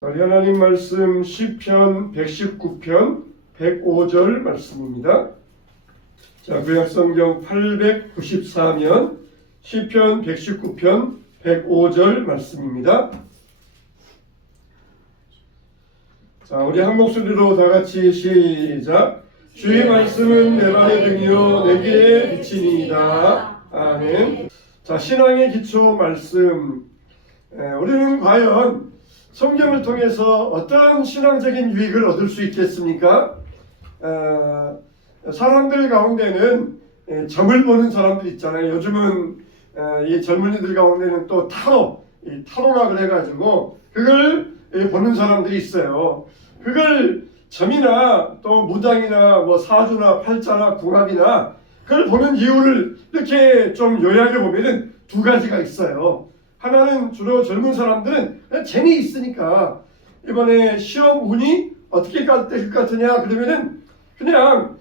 하나님 말씀 시편 119편 105절 말씀입니다. 자, 구약성경 894면 시편 119편 105절 말씀입니다. 자, 우리 한 목소리로 다 같이 시작. 주의 말씀은 내 발의 등이요 내 길에 비치니이다. 아멘. 자, 신앙의 기초 말씀. 우리는 과연 성경을 통해서 어떤 신앙적인 유익을 얻을 수 있겠습니까? 사람들 가운데는 점을 보는 사람들 있잖아요. 요즘은 이 젊은이들 가운데는 또 타로라 그래가지고 그걸 보는 사람들이 있어요. 그걸 점이나 또 무당이나 뭐 사주나 팔자나 궁합이나 그걸 보는 이유를 이렇게 좀 요약해 보면은 두 가지가 있어요. 하나는 주로 젊은 사람들은 재미있으니까 이번에 시험 운이 어떻게 될 것 같으냐 그러면은 그냥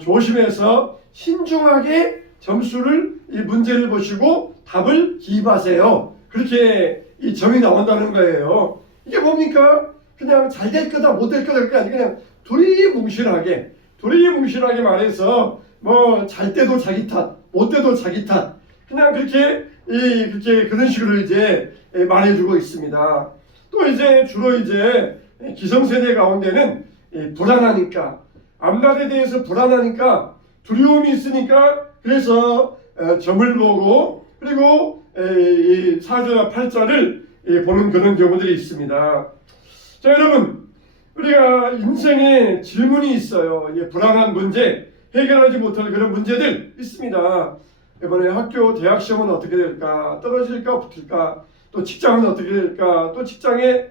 조심해서 신중하게 점수를 이 문제를 보시고 답을 기입하세요. 그렇게 이 점이 나온다는 거예요. 이게 뭡니까? 그냥 잘 될 거다 못 될 거다 그게 아니고 그냥 두리뭉실하게 말해서 뭐 잘 때도 자기 탓, 못 때도 자기 탓 그냥 그렇게 그런 식으로 이제 말해주고 있습니다. 또 이제 주로 이제 기성세대 가운데는 불안하니까 앞날에 대해서 불안하니까 두려움이 있으니까 그래서 점을 보고 그리고 이 사주나 팔자를 보는 그런 경우들이 있습니다. 자, 여러분 우리가 인생에 질문이 있어요. 불안한 문제, 해결하지 못할 그런 문제들 있습니다. 이번에 학교, 대학 시험은 어떻게 될까? 떨어질까? 붙을까? 또 직장은 어떻게 될까? 또 직장에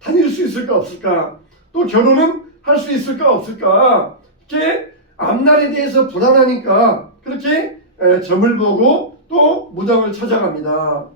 다닐 수 있을까? 없을까? 또 결혼은 할 수 있을까? 없을까? 이렇게 앞날에 대해서 불안하니까 그렇게 점을 보고 또 무당을 찾아갑니다.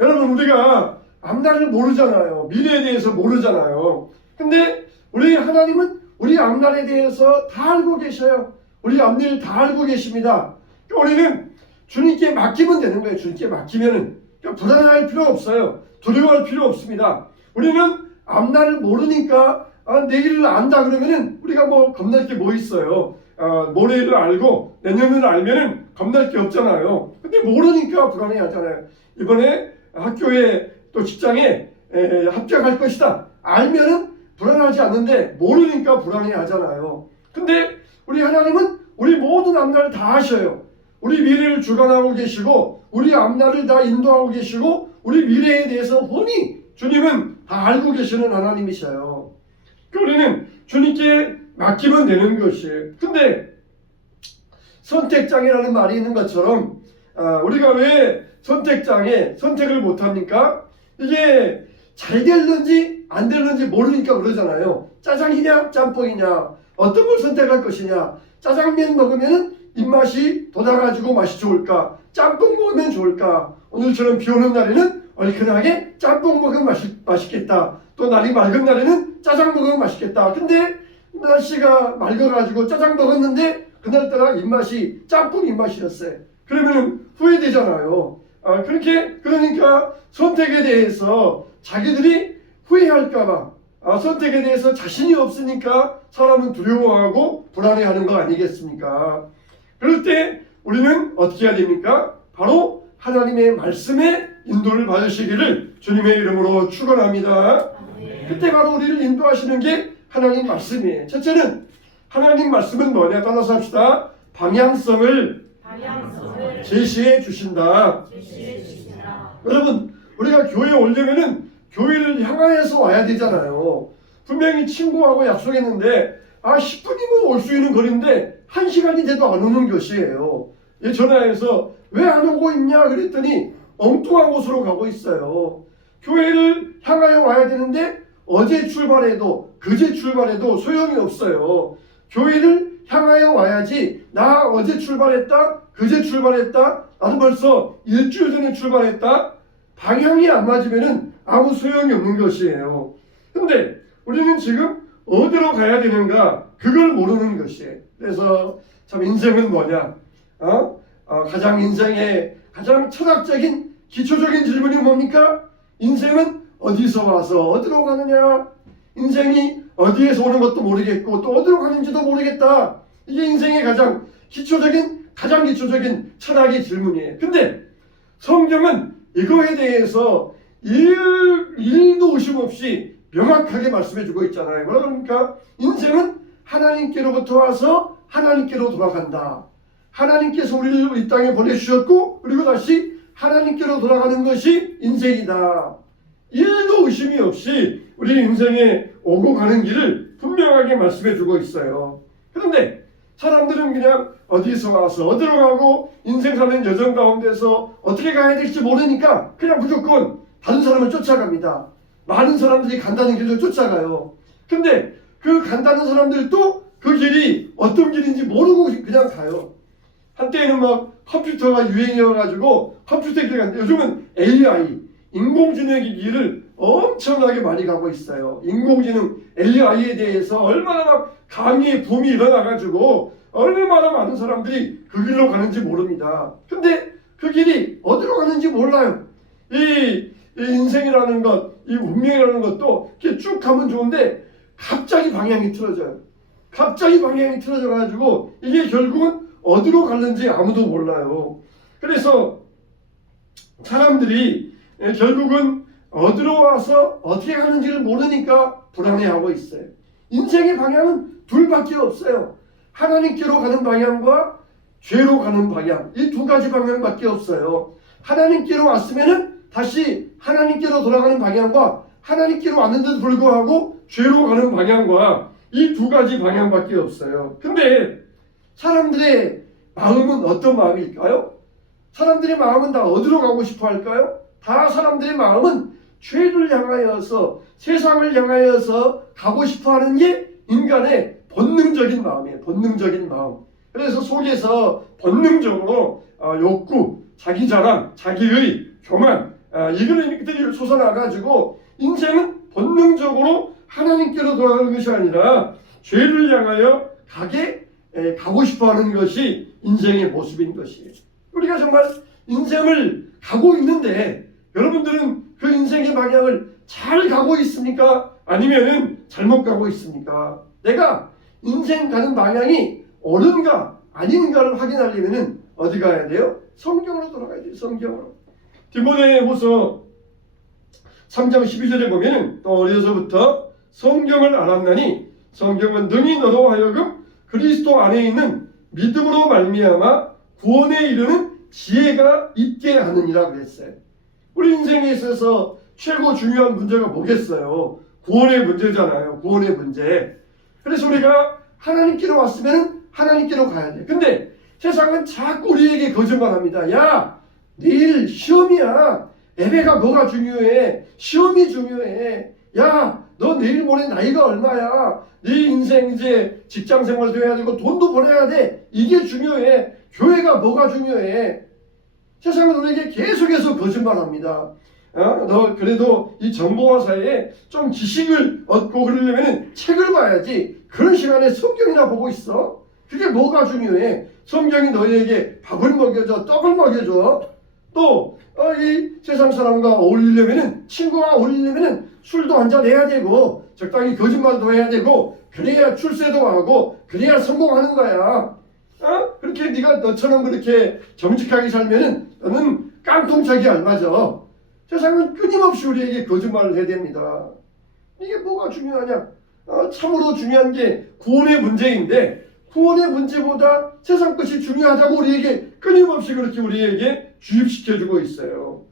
여러분 우리가 앞날을 모르잖아요. 미래에 대해서 모르잖아요. 근데 우리 하나님은 우리 앞날에 대해서 다 알고 계셔요. 우리 앞일 다 알고 계십니다. 우리는 주님께 맡기면 되는 거예요. 주님께 맡기면은 불안할 필요 없어요. 두려워할 필요 없습니다. 우리는 앞날을 모르니까 내 길을 안다 그러면은 우리가 뭐 겁날 게 뭐 있어요. 모레를 알고 내년을 알면은 겁날 게 없잖아요. 근데 모르니까 불안해하잖아요. 이번에 학교에 또 직장에 합격할 것이다. 알면은 불안하지 않는데 모르니까 불안해하잖아요. 근데 우리 하나님은 우리 모든 앞날을 다 아셔요. 우리 미래를 주관하고 계시고 우리 앞날을 다 인도하고 계시고 우리 미래에 대해서 훤히 주님은 다 알고 계시는 하나님이셔요. 우리는 주님께 맡기면 되는 것이에요. 근데 선택장애라는 말이 있는 것처럼 우리가 왜 선택장애, 선택을 못합니까? 이게 잘 될는지 안 될는지 모르니까 그러잖아요. 짜장이냐 짬뽕이냐 어떤 걸 선택할 것이냐. 짜장면 먹으면 입맛이 돋아가지고 맛이 좋을까? 짬뽕 먹으면 좋을까? 오늘처럼 비 오는 날에는 얼큰하게 짬뽕 먹으면 맛있겠다. 또 날이 맑은 날에는 짜장 먹으면 맛있겠다. 근데 날씨가 맑아가지고 짜장 먹었는데 그날따라 입맛이 짬뽕 입맛이었어요. 그러면 후회되잖아요. 그러니까 선택에 대해서 자기들이 후회할까봐 선택에 대해서 자신이 없으니까 사람은 두려워하고 불안해하는 거 아니겠습니까? 그럴 때 우리는 어떻게 해야 됩니까? 바로 하나님의 말씀에 인도를 받으시기를 주님의 이름으로 축원합니다. 그때 바로 우리를 인도하시는 게 하나님 말씀이에요. 첫째는 하나님 말씀은 뭐냐? 따라서 합시다. 방향성을 제시해 주신다. 여러분 우리가 교회에 오려면은 교회를 향하여서 와야 되잖아요. 분명히 친구하고 약속했는데 10분이면 올 수 있는 거리인데 1시간이 돼도 안 오는 것이에요. 전화해서 왜 안 오고 있냐 그랬더니 엉뚱한 곳으로 가고 있어요. 교회를 향하여 와야 되는데 어제 출발해도 그제 출발해도 소용이 없어요. 교회를 향하여 와야지. 나 어제 출발했다 그제 출발했다 나도 벌써 일주일 전에 출발했다. 방향이 안 맞으면은 아무 소용이 없는 것이에요. 근데 우리는 지금 어디로 가야 되는가 그걸 모르는 것이에요. 그래서 참 인생은 뭐냐? 가장 인생의 가장 철학적인 기초적인 질문이 뭡니까? 인생은 어디서 와서 어디로 가느냐? 인생이 어디에서 오는 것도 모르겠고 또 어디로 가는지도 모르겠다. 이게 인생의 가장 기초적인 철학의 질문이에요. 근데 성경은 이거에 대해서 일도 의심 없이 명확하게 말씀해주고 있잖아요. 뭐라 그러니까 인생은 하나님께로부터 와서 하나님께로 돌아간다. 하나님께서 우리를 이 땅에 보내주셨고 그리고 다시 하나님께로 돌아가는 것이 인생이다. 일도 의심이 없이 우리 인생에 오고 가는 길을 분명하게 말씀해주고 있어요. 그런데 사람들은 그냥 어디서 와서 어디로 가고 인생 사는 여정 가운데서 어떻게 가야 될지 모르니까 그냥 무조건 다른 사람을 쫓아갑니다. 많은 사람들이 간다는 길을 쫓아가요. 근데 그 간다는 사람들도 그 길이 어떤 길인지 모르고 그냥 가요. 한때는 막 컴퓨터가 유행이어가지고 컴퓨터 길을 갔는데 요즘은 AI, 인공지능의 길을 엄청나게 많이 가고 있어요. 인공지능 AI에 대해서 얼마나 막 강의 붐이 일어나가지고 얼마나 많은 사람들이 그 길로 가는지 모릅니다. 근데 그 길이 어디로 가는지 몰라요. 이 인생이라는 것, 이 운명이라는 것도 이렇게 쭉 가면 좋은데 갑자기 방향이 틀어져요. 갑자기 방향이 틀어져가지고 이게 결국은 어디로 가는지 아무도 몰라요. 그래서 사람들이 결국은 어디로 와서 어떻게 가는지를 모르니까 불안해하고 있어요. 인생의 방향은 둘밖에 없어요. 하나님께로 가는 방향과 죄로 가는 방향, 이 두 가지 방향밖에 없어요. 하나님께로 왔으면은 다시 하나님께로 돌아가는 방향과 하나님께로 왔는데도 불구하고 죄로 가는 방향과 이 두 가지 방향밖에 없어요. 근데 사람들의 마음은 어떤 마음일까요? 사람들의 마음은 다 어디로 가고 싶어 할까요? 다 사람들의 마음은 죄를 향하여서 세상을 향하여서 가고 싶어 하는 게 인간의 본능적인 마음이에요. 본능적인 마음. 그래서 속에서 본능적으로 욕구, 자기 자랑, 자기의 교만 이런 것들이 솟아나가지고 인생은 본능적으로 하나님께로 돌아가는 것이 아니라 죄를 향하여 가고 싶어하는 것이 인생의 모습인 것이에요. 우리가 정말 인생을 가고 있는데 여러분들은 그 인생의 방향을 잘 가고 있습니까? 아니면은 잘못 가고 있습니까? 내가 인생 가는 방향이 옳은가 아닌가를 확인하려면은 어디 가야 돼요? 성경으로 돌아가야 돼요. 성경으로. 디모데후서 3장 12절에 보면은 또 어려서부터 성경을 알았나니 성경은 능히 너로 하여금 그리스도 안에 있는 믿음으로 말미암아 구원에 이르는 지혜가 있게 하느니라 그랬어요. 우리 인생에 있어서 최고 중요한 문제가 뭐겠어요? 구원의 문제잖아요. 구원의 문제. 그래서 우리가 하나님께로 왔으면 하나님께로 가야 돼. 근데 세상은 자꾸 우리에게 거짓말합니다. 야, 내일 시험이야. 예배가 뭐가 중요해? 시험이 중요해. 야, 너 내일 모레 나이가 얼마야? 네 인생 이제 직장 생활도 해야 되고 돈도 벌어야 돼. 이게 중요해. 교회가 뭐가 중요해? 세상은 우리에게 계속해서 거짓말합니다. 너 그래도 이 정보화 사회에 좀 지식을 얻고 그러려면 책을 봐야지. 그런 시간에 성경이나 보고 있어? 그게 뭐가 중요해? 성경이 너희에게 밥을 먹여줘, 떡을 먹여줘. 또 이 세상 사람과 어울리려면 친구와 어울리려면 술도 한잔 해야 되고 적당히 거짓말도 해야 되고 그래야 출세도 하고 그래야 성공하는 거야. 그렇게 네가 너처럼 그렇게 정직하게 살면은 너는 깡통차기 알맞아. 세상은 끊임없이 우리에게 거짓말을 해야 됩니다. 이게 뭐가 중요하냐? 참으로 중요한 게 구원의 문제인데 구원의 문제보다 세상 것이 중요하다고 우리에게 끊임없이 그렇게 우리에게 주입시켜주고 있어요.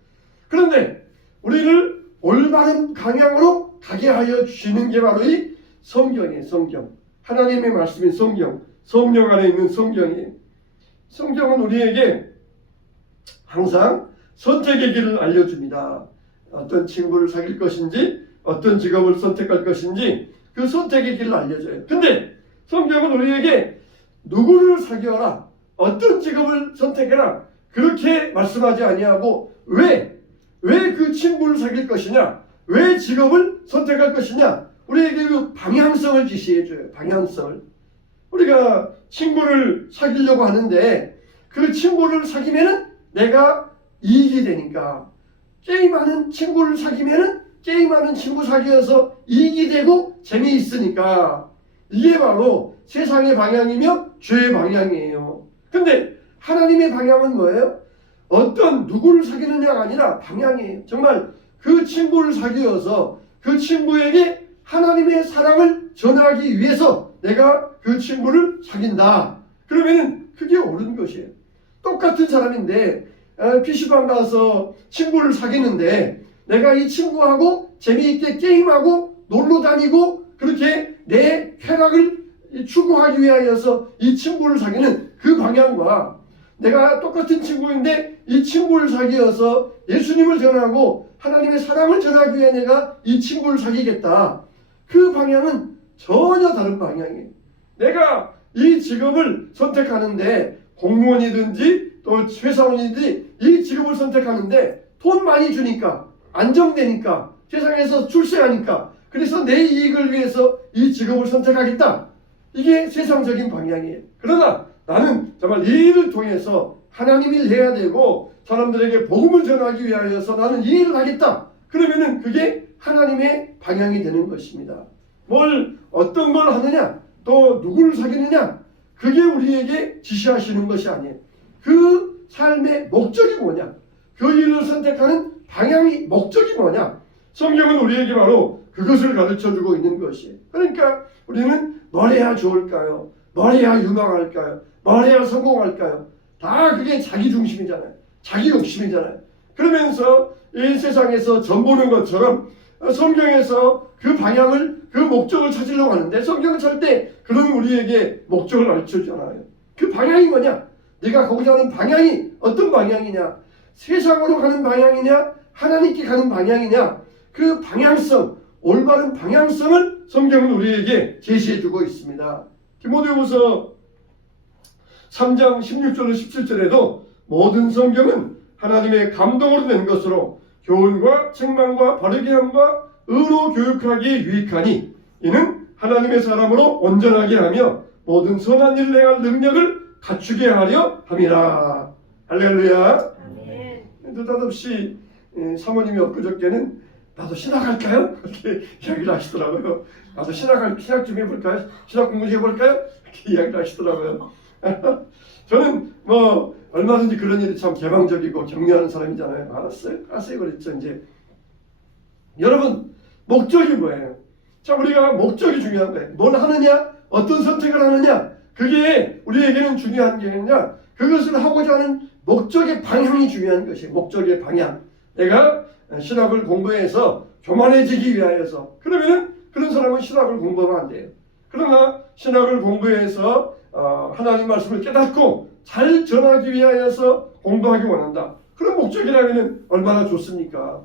그런데 우리를 올바른 방향으로 가게 하여 주시는 게 바로 이 성경이에요. 성경. 하나님의 말씀인 성경. 성령 안에 있는 성경이에요. 성경은 우리에게 항상 선택의 길을 알려줍니다. 어떤 친구를 사귈 것인지 어떤 직업을 선택할 것인지 그 선택의 길을 알려줘요. 근데 성경은 우리에게 누구를 사귀어라, 어떤 직업을 선택해라 그렇게 말씀하지 아니하고 왜 그 친구를 사귈 것이냐, 왜 직업을 선택할 것이냐 우리에게 그 방향성을 지시해줘요. 방향성을. 우리가 친구를 사귀려고 하는데 그 친구를 사귀면은 내가 이익이 되니까, 게임하는 친구를 사귀면은 게임하는 친구 사귀어서 이익이 되고 재미있으니까 이게 바로 세상의 방향이며 죄의 방향이에요. 근데 하나님의 방향은 뭐예요? 어떤 누구를 사귀느냐가 아니라 방향이에요. 정말 그 친구를 사귀어서 그 친구에게 하나님의 사랑을 전하기 위해서 내가 그 친구를 사귄다. 그러면은 그게 옳은 것이에요. 똑같은 사람인데 PC방 가서 친구를 사귀는데 내가 이 친구하고 재미있게 게임하고 놀러 다니고 그렇게 내 쾌락을 추구하기 위하여서 이 친구를 사귀는 그 방향과 내가 똑같은 친구인데 이 친구를 사귀어서 예수님을 전하고 하나님의 사랑을 전하기 위해 내가 이 친구를 사귀겠다. 그 방향은 전혀 다른 방향이에요. 내가 이 직업을 선택하는데 공무원이든지 또 회사원이든지 이 직업을 선택하는데 돈 많이 주니까 안정되니까 세상에서 출세하니까 그래서 내 이익을 위해서 이 직업을 선택하겠다. 이게 세상적인 방향이에요. 그러나 나는 정말 이 일을 통해서 하나님 일 해야 되고 사람들에게 복음을 전하기 위하여서 나는 이 일을 하겠다. 그러면은 그게 하나님의 방향이 되는 것입니다. 어떤 걸 하느냐 또 누구를 사귀느냐 그게 우리에게 지시하시는 것이 아니에요. 그 삶의 목적이 뭐냐 그 일을 선택하는 방향이 목적이 뭐냐 성경은 우리에게 바로 그것을 가르쳐주고 있는 것이에요. 그러니까 우리는 뭘 해야 좋을까요? 뭘 해야 유망할까요? 뭘 해야 성공할까요? 다 그게 자기 중심이잖아요. 자기 욕심이잖아요. 그러면서 이 세상에서 점 보는 것처럼 성경에서 그 방향을 그 목적을 찾으려고 하는데 성경은 절대 그런 우리에게 목적을 가르쳐주잖아요. 그 방향이 뭐냐? 네가 가고자 하는 방향이 어떤 방향이냐? 세상으로 가는 방향이냐? 하나님께 가는 방향이냐? 그 방향성, 올바른 방향성을 성경은 우리에게 제시해주고 있습니다. 디모데후서 3장 16절로 17절에도 모든 성경은 하나님의 감동으로 된 것으로 교훈과 책망과 바르게 함과 의로 교육하기에 유익하니 이는 하나님의 사람으로 온전하게 하며 모든 선한 일을 행할 능력을 갖추게 하려 함이라. 할렐루야. 아멘. 느닷없이 사모님이 엊그저께는 나도 신학할까요? 이렇게 이야기를 하시더라고요. 나도 신학 좀 해볼까요? 신학 공부 좀 해볼까요? 이렇게 이야기를 하시더라고요. 저는 얼마든지 그런 일이 참 개방적이고 격려하는 사람이잖아요. 알았어요. 그랬죠. 이제 여러분 목적이 뭐예요? 자, 우리가 목적이 중요한 거예요. 뭘 하느냐, 어떤 선택을 하느냐, 그게 우리에게는 중요한 게 아니라 그것을 하고자 하는 목적의 방향이 중요한 것이에요. 목적의 방향. 내가 신학을 공부해서 교만해지기 위하여서 그러면은 그런 사람은 신학을 공부하면 안 돼요. 그러나 신학을 공부해서 하나님 말씀을 깨닫고 잘 전하기 위하여서 공부하기 원한다. 그런 목적이라면 얼마나 좋습니까?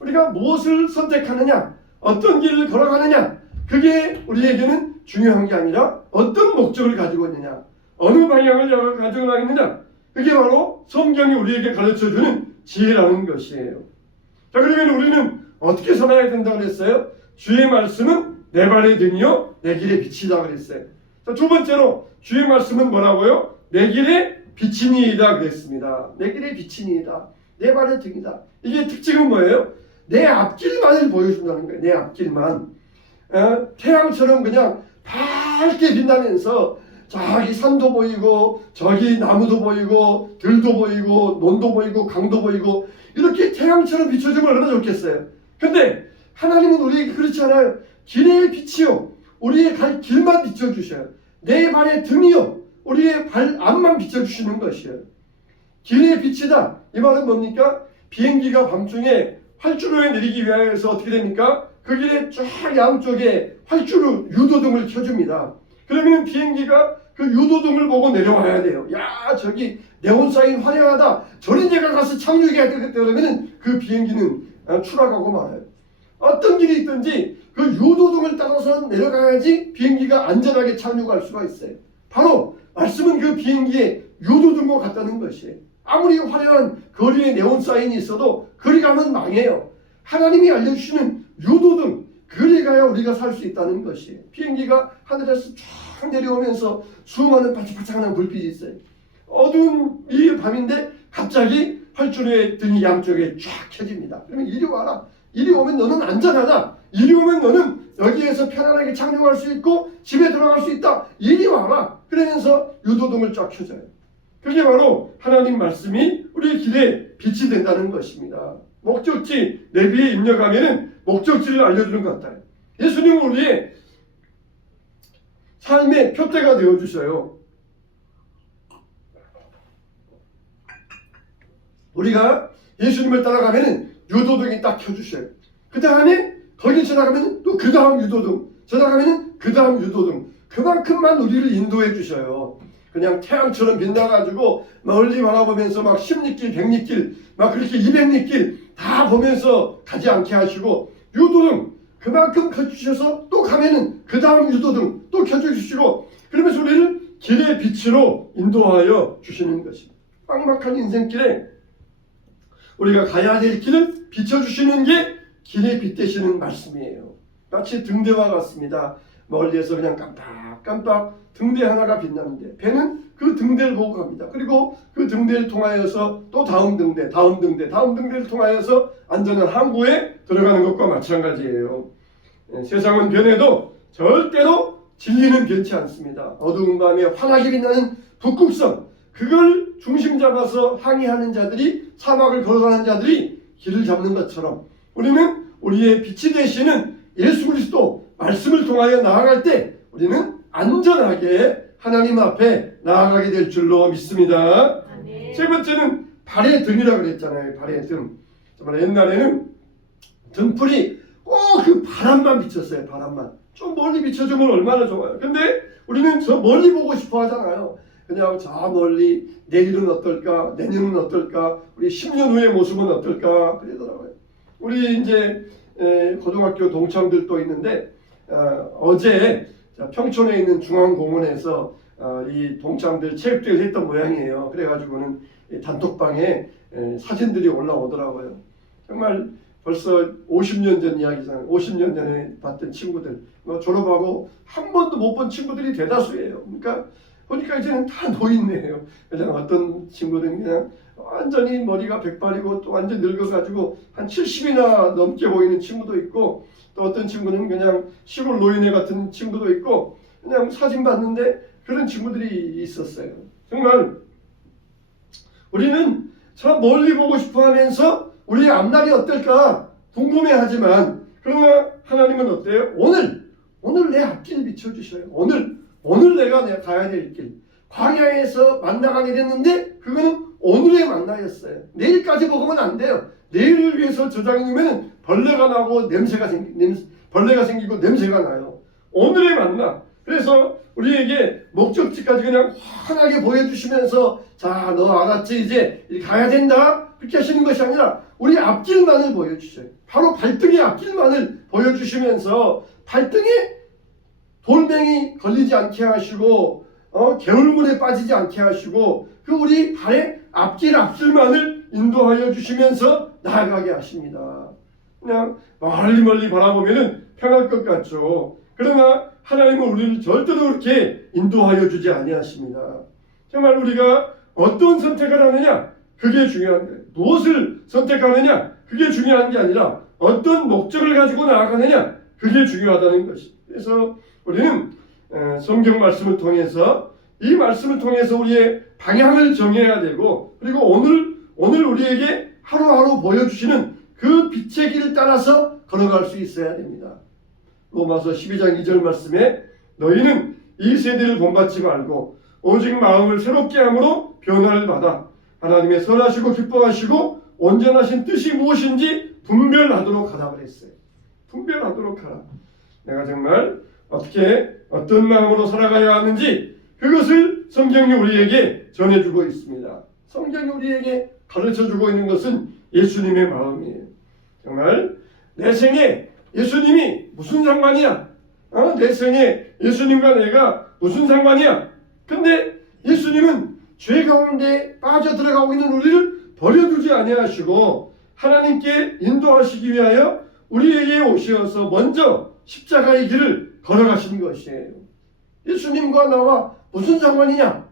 우리가 무엇을 선택하느냐, 어떤 길을 걸어가느냐, 그게 우리에게는 중요한 게 아니라 어떤 목적을 가지고 있느냐, 어느 방향을 가지고 나가느냐, 그게 바로 성경이 우리에게 가르쳐주는 지혜라는 것이에요. 자, 그러면 우리는 어떻게 살아야 된다고 그랬어요? 주의 말씀은 내 발의 등이요 내 길의 빛이다 그랬어요. 자, 두 번째로 주의 말씀은 뭐라고요? 내 길의 빛이니이다 그랬습니다. 내 길의 빛이니이다. 내 발의 등이다. 이게 특징은 뭐예요? 내 앞길만을 보여준다는 거예요. 내 앞길만. 태양처럼 그냥 밝게 빛나면서 저기 산도 보이고 저기 나무도 보이고 들도 보이고 논도 보이고 강도 보이고 이렇게 태양처럼 비춰주면 얼마나 좋겠어요. 근데 하나님은 우리에게 그렇지 않아요. 길의 빛이요 우리의 갈 길만 비춰주셔요. 내 발의 등이요 우리의 발 앞만 비춰주시는 것이에요. 길의 빛이다. 이 말은 뭡니까? 비행기가 밤중에 활주로에 내리기 위하여서 어떻게 됩니까? 그 길에 쫙 양쪽에 활주로 유도등을 켜줍니다. 그러면 비행기가 그 유도등을 보고 내려와야 돼요. 야, 저기 네온사인 화려하다. 저런 데가 가서 착륙해야 되겠다. 그러면 그 비행기는 추락하고 말아요. 어떤 길이 있든지 그 유도등을 따라서 내려가야지 비행기가 안전하게 착륙할 수가 있어요. 바로 말씀은 그 비행기의 유도등과 같다는 것이에요. 아무리 화려한 거리에 네온사인이 있어도 거리 가면 망해요. 하나님이 알려주시는 유도등, 그리 가야 우리가 살 수 있다는 것이에요. 비행기가 하늘에서 쫙 내려오면서 수많은 반짝반짝하는 불빛이 있어요. 어두운 이 밤인데 갑자기 활주로의 등이 양쪽에 쫙 켜집니다. 그러면 이리 와라. 이리 오면 너는 안전하다. 이리 오면 너는 여기에서 편안하게 착륙할 수 있고 집에 들어갈 수 있다. 이리 와라. 그러면서 유도등을 쫙 켜줘요. 그게 바로 하나님 말씀이 우리의 길에 빛이 된다는 것입니다. 목적지 내비에 입력하면은 목적지를 알려주는 것 같아요. 예수님은 우리의 삶의 표대가 되어주셔요. 우리가 예수님을 따라가면은 유도등이 딱 켜주셔요. 그 다음에 거기 지나가면은 또 그 다음 유도등, 지나가면은 그 다음 유도등. 그만큼만 우리를 인도해 주셔요. 그냥 태양처럼 빛나가지고 멀리 바라보면서 막 10리길, 100리길, 막 그렇게 200리길 다 보면서 가지 않게 하시고 유도등 그만큼 켜주셔서 또 가면은 그 다음 유도등 또 켜주시고 그러면서 우리를 길의 빛으로 인도하여 주시는 것입니다. 빡막한 인생길에 우리가 가야 될 길을 비춰주시는 게 길의 빛 되시는 말씀이에요. 마치 등대와 같습니다. 멀리에서 그냥 깜빡깜빡 등대 하나가 빛나는데 배는 그 등대를 보고 갑니다. 그리고 그 등대를 통하여서 또 다음 등대, 다음 등대, 다음 등대를 통하여서 안전한 항구에 들어가는 것과 마찬가지예요. 세상은 변해도 절대로 진리는 변치 않습니다. 어두운 밤에 환하게 빛나는 북극성, 그걸 중심 잡아서 항해하는 자들이, 사막을 걸어가는 자들이 길을 잡는 것처럼 우리는 우리의 빛이 되시는 예수 그리스도 말씀을 통하여 나아갈 때 우리는 안전하게 하나님 앞에 나아가게 될 줄로 믿습니다. 아멘. 세 번째는 발의 등이라고 그랬잖아요. 발의 등. 정말 옛날에는 등불이 꼭 그 바람만 비쳤어요. 바람만. 좀 멀리 비춰주면 얼마나 좋아요. 근데 우리는 저 멀리 보고 싶어 하잖아요. 그냥 저 멀리 내일은 어떨까, 내년은 어떨까, 우리 10년 후의 모습은 어떨까 그러더라고요. 우리 이제 고등학교 동창들도 있는데 어제 평촌에 있는 중앙공원에서 이 동창들 체육대회를 했던 모양이에요. 그래가지고는 단톡방에 사진들이 올라오더라고요. 정말 벌써 50년 전 이야기잖아요. 50년 전에 봤던 친구들 졸업하고 한 번도 못 본 친구들이 대다수예요. 그러니까 보니까 이제는 다 노인네요. 그냥 어떤 친구들은 그냥 완전히 머리가 백발이고 또 완전 늙어가지고 한 70이나 넘게 보이는 친구도 있고 또 어떤 친구는 그냥 시골 노인네 같은 친구도 있고 그냥 사진 봤는데 그런 친구들이 있었어요. 정말 우리는 저 멀리 보고 싶어 하면서 우리의 앞날이 어떨까 궁금해하지만 그러나 하나님은 어때요? 오늘 내 앞길 비춰주셔요. 오늘 내가 가야 될 길. 광야에서 만나가게 됐는데 그거는 오늘의 만나였어요. 내일까지 먹으면 안 돼요. 내일을 위해서 저장해 놓으면 벌레가 나고 벌레가 생기고 냄새가 나요. 오늘의 만나. 그래서 우리에게 목적지까지 그냥 환하게 보여주시면서 자, 너 알았지? 이제 가야 된다. 그렇게 하시는 것이 아니라 우리 앞길만을 보여주셔요. 바로 발등의 앞길만을 보여주시면서 발등에 돌멩이 걸리지 않게 하시고 개울물에 빠지지 않게 하시고 그 우리 발의 앞길만을 인도하여 주시면서 나아가게 하십니다. 그냥 멀리 바라보면 편할 것 같죠. 그러나 하나님은 우리를 절대로 그렇게 인도하여 주지 아니하십니다. 정말 우리가 어떤 선택을 하느냐 그게 중요한 거예요. 무엇을 선택하느냐 그게 중요한 게 아니라 어떤 목적을 가지고 나아가느냐 그게 중요하다는 것입니다. 그래서 우리는 성경 말씀을 통해서 이 말씀을 통해서 우리의 방향을 정해야 되고 그리고 오늘 우리에게 하루하루 보여주시는 그 빛의 길을 따라서 걸어갈 수 있어야 됩니다. 로마서 12장 2절 말씀에 너희는 이 세대를 본받지 말고 오직 마음을 새롭게 함으로 변화를 받아 하나님의 선하시고 기뻐하시고 온전하신 뜻이 무엇인지 분별하도록 하라 그랬어요. 분별하도록 하라. 내가 정말 어떤 마음으로 살아가야 하는지 그것을 성경이 우리에게 전해주고 있습니다. 성경이 우리에게 가르쳐주고 있는 것은 예수님의 마음이에요. 정말 내 생에 예수님이 무슨 상관이야? 내 생에 예수님과 내가 무슨 상관이야? 근데 예수님은 죄 가운데 빠져 들어가고 있는 우리를 버려두지 아니하시고 하나님께 인도하시기 위하여 우리에게 오셔서 먼저 십자가의 길을 걸어가신 것이에요. 예수님과 나와 무슨 상관이냐?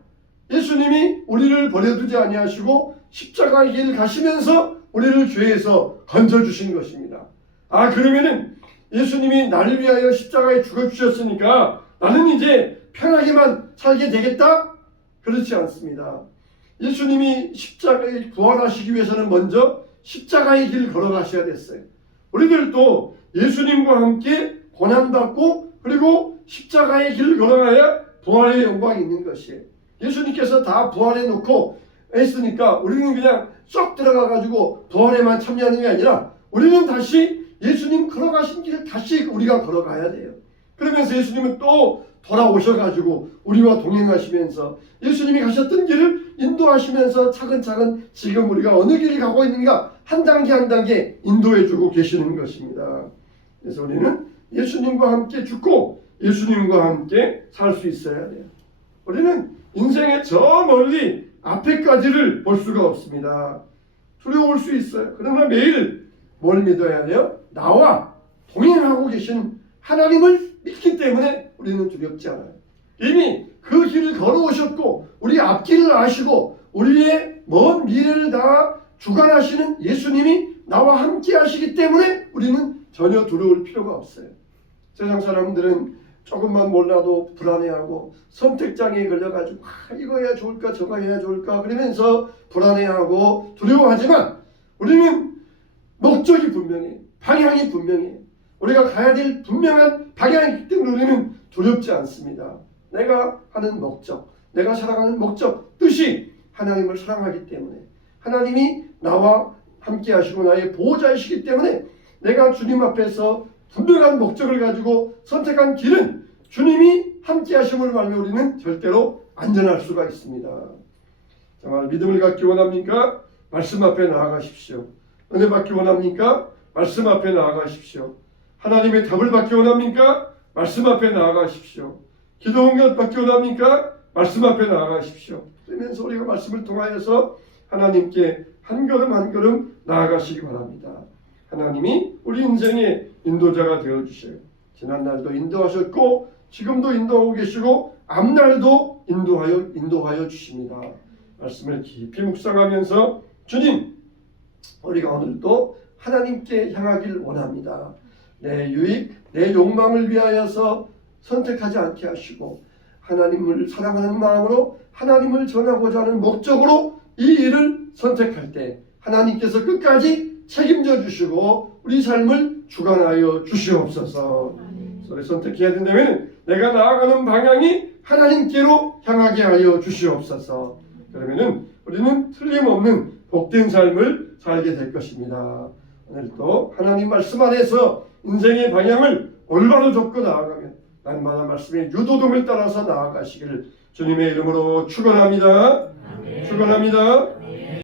예수님이 우리를 버려두지 아니하시고 십자가의 길을 가시면서 우리를 죄에서 건져주신 것입니다. 그러면은 예수님이 나를 위하여 십자가에 죽어주셨으니까 나는 이제 편하게만 살게 되겠다? 그렇지 않습니다. 예수님이 십자가에 부활하시기 위해서는 먼저 십자가의 길 걸어가셔야 됐어요. 우리들도 예수님과 함께 고난받고 그리고 십자가의 길 걸어가야 부활의 영광이 있는 것이에요. 예수님께서 다 부활해 놓고 했으니까 우리는 그냥 쏙 들어가가지고 부활에만 참여하는 게 아니라 우리는 다시 예수님 걸어가신 길을 다시 우리가 걸어가야 돼요. 그러면서 예수님은 또 돌아오셔가지고 우리와 동행하시면서 예수님이 가셨던 길을 인도하시면서 차근차근 지금 우리가 어느 길을 가고 있는가 한 단계 한 단계 인도해주고 계시는 것입니다. 그래서 우리는 예수님과 함께 죽고 예수님과 함께 살 수 있어야 돼요. 우리는 인생의 저 멀리 앞에까지를 볼 수가 없습니다. 두려울 수 있어요. 그러나 매일 뭘 믿어야 돼요? 나와 동행하고 계신 하나님을 믿기 때문에 우리는 두렵지 않아요. 이미 그 길을 걸어오셨고 우리 앞길을 아시고 우리의 먼 미래를 다 주관하시는 예수님이 나와 함께 하시기 때문에 우리는 전혀 두려울 필요가 없어요. 세상 사람들은 조금만 몰라도 불안해하고 선택장애에 걸려가지고 이거 해야 좋을까 저거 해야 좋을까 그러면서 불안해하고 두려워하지만 우리는 목적이 분명해, 방향이 분명해. 우리가 가야 될 분명한 방향이기 때문에 우리는 두렵지 않습니다. 내가 하는 목적, 내가 살아가는 목적, 뜻이 하나님을 사랑하기 때문에 하나님이 나와 함께 하시고 나의 보호자이시기 때문에 내가 주님 앞에서 분명한 목적을 가지고 선택한 길은 주님이 함께 하심을 말며 우리는 절대로 안전할 수가 있습니다. 정말 믿음을 갖기 원합니까? 말씀 앞에 나아가십시오. 은혜 받기 원합니까? 말씀 앞에 나아가십시오. 하나님의 답을 받기 원합니까? 말씀 앞에 나아가십시오. 기도 응답 받기 원합니까? 말씀 앞에 나아가십시오. 그러면서 우리가 말씀을 통하여서 하나님께 한 걸음 한 걸음 나아가시기 바랍니다. 하나님이 우리 인생의 인도자가 되어주셔요. 지난날도 인도하셨고 지금도 인도하고 계시고 앞날도 인도하여 주십니다. 말씀을 깊이 묵상하면서 주님, 우리가 오늘도 하나님께 향하길 원합니다. 내 유익, 내 욕망을 위하여서 선택하지 않게 하시고 하나님을 사랑하는 마음으로 하나님을 전하고자 하는 목적으로 이 일을 선택할 때 하나님께서 끝까지 책임져 주시고 우리 삶을 주관하여 주시옵소서. 그래서 선택해야 된다면 내가 나아가는 방향이 하나님께로 향하게 하여 주시옵소서. 그러면은 우리는 틀림없는 복된 삶을 살게 될 것입니다. 오늘도 하나님 말씀 안에서 인생의 방향을 올바로 잡고 나아가면 날마다 말씀의 유도됨을 따라서 나아가시기를 주님의 이름으로 축원합니다. 축원합니다.